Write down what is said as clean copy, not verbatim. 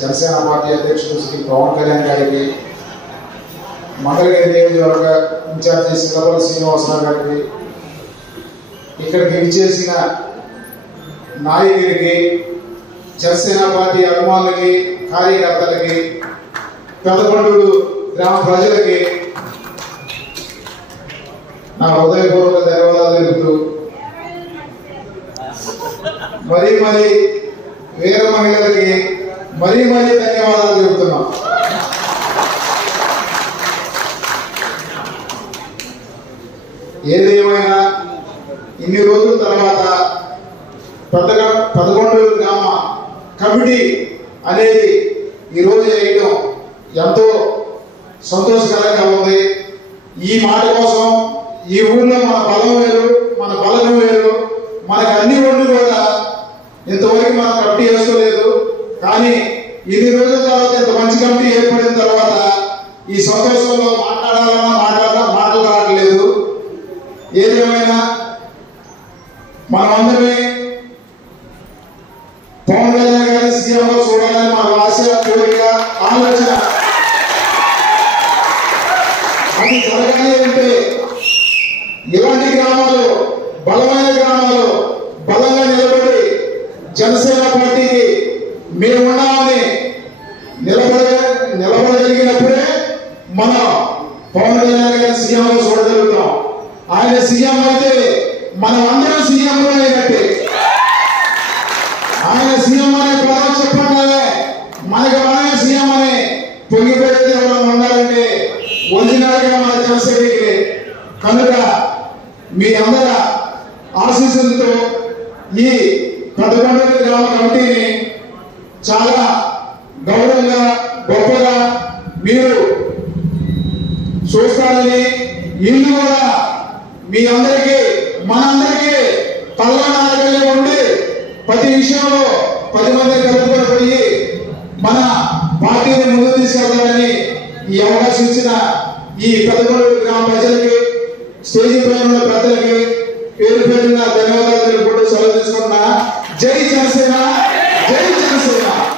Janasena party అధ్యక్షుడు శ్రీ పవన్ కళ్యాణ్ గారికి, మంగళగిరి నియోజకవర్గ ఇన్ఛార్జి సిల్లపల్లి శ్రీనివాసరావు గారికి, ఇక్కడికి విచ్చేసిన నాయకులకి, జనసేన పార్టీ అభిమానులకి, కార్యకర్తలకి, పెదకొండూరు గ్రామ ప్రజలకి నా హృదయపూర్వక ధన్యవాదాలు తెలుపుతూ మరీ వీర మహిళలకి మరీ ధన్యవాదాలు చెబుతున్నాం. ఏదేమైనా ఇన్ని రోజుల తర్వాత పెదకొండూరు గ్రామ కమిటీ అనేది ఈరోజు చేయడం ఎంతో సంతోషకరంగా ఉంది. ఈ మాట కోసం ఈ ఊళ్ళో మన బలం వేరు, మన బలగం వేరు, మనకు అన్ని ఒళ్ళు కూడా ఇంతవరకు మనం కమిటీ వేసుకోలేదు. కానీ ఇన్ని రోజుల తర్వాత ఇంత మంచి కమిటీ ఏర్పడిన తర్వాత ఈ సంతోషంలో మాట్లాడాలన్నా మాటలు రావట్లేదు. ఏదేమైనా మనమందరమే పవన్ కళ్యాణ్ గారి సీఎంగా చూడాలని మన ఆశ, కోరిక, ఆలోచన. అది జరగాలి అంటే ఇలాంటి గ్రామాలు, బలమైన గ్రామాలు బలంగా నిలబడి జనసేన పార్టీకి మేమున్నామని నిలబడగలిగినప్పుడే మనం పవన్ కళ్యాణ్ గారి సీఎంగా చూడగలుగుతాం. ఆయన సీఎం అయితే మనం అందరం సీఎంలో అయినట్టే. ఆయన సీఎం అనే పదం చెప్పగానే మనకి మనమే సీఎం అని పొంగిపోయేది ఎవరైనా ఉండాలంటే ఒరిజినల్ గా మన జనసేనకి. కనుక మీ అందరి ఆశీస్సులతో ఈ పెదకొండూరు గ్రామ కమిటీని చాలా గౌరవంగా, గొప్పగా మీరు చూస్తారని, ఇల్లు కూడా మీ అందరికీ మనందరికీ తల్లనాడగలిగి ఉండి ప్రతి విషయంలో 10 మంది కలుపుకొని పోయి మన పార్టీని ముందుకు తీసుకెళ్తారని ఈ అవకాశం ఇచ్చిన ఈ పెదకొండూరు గ్రామ ప్రజలకి, స్టేజీ పైన ఉన్న పెద్దలకి పేరు పేరున ధన్యవాదాలు తెలుపుకుంటూ సెలవు తీసుకుంటున్నా. జై జనసేన, జై జనసేన.